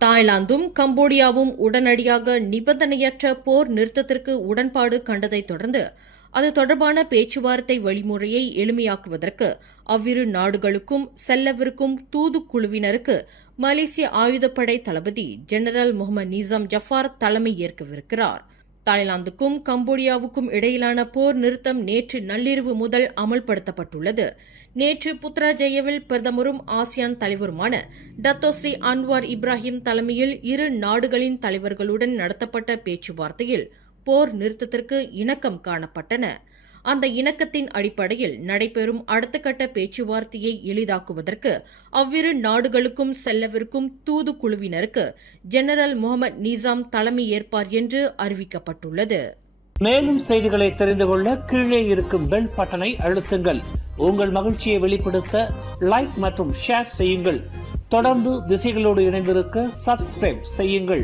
தாய்லாந்தும் கம்போடியாவும் உடனடியாக நிபந்தனையற்ற போர் நிறுத்தத்திற்கு உடன்பாடு கண்டதைத் தொடர்ந்து அது தொடர்பான பேச்சுவார்த்தை வழிமுறையை எளிமையாக்குவதற்கு அவ்விரு நாடுகளுக்கும் செல்லவிருக்கும் தூதுக்குழுவினருக்கு மலேசிய ஆயுதப்படை தளபதி ஜெனரல் முகமது நிசாம் ஜஃபார் தலைமை ஏற்கவிருக்கிறார். தாய்லாந்துக்கும் கம்போடியாவுக்கும் இடையிலான போர் நிறுத்தம் நேற்று நள்ளிரவு முதல் அமல்படுத்தப்பட்டுள்ளது. நேற்று புத்ராஜெயவில் பிரதமரும் ஆசியான் தலைவருமான டத்தோஸ்ரீ அன்வார் இப்ராஹிம் தலைமையில் இரு நாடுகளின் தலைவர்களுடன் நடத்தப்பட்ட பேச்சுவார்த்தையில் போர் நிறுத்தத்திற்கு இணக்கம் காணப்பட்டன. அந்த இணக்கத்தின் அடிப்படையில் நடைபெறும் அடுத்த கட்ட பேச்சுவார்த்தையை எளிதாக்குவதற்கு அவ்விரு நாடுகளுக்கும் செல்லவிருக்கும் தூதுக்குழுவினருக்கு ஜெனரல் முகமது நிசாம் தலைமை ஏற்பார் என்று அறிவிக்கப்பட்டுள்ளது. மேலும் செய்திகளை தெரிந்து கொள்ள கீழே இருக்கும் பெல் பட்டனை அழுத்துங்கள். உங்கள் மகிழ்ச்சியை வெளிப்படுத்த லைக் மற்றும் ஷேர் செய்யுங்கள். தொடர்ந்து திசைகளோடு இணைந்திருக்க சப்ஸ்கிரைப் செய்யுங்கள்.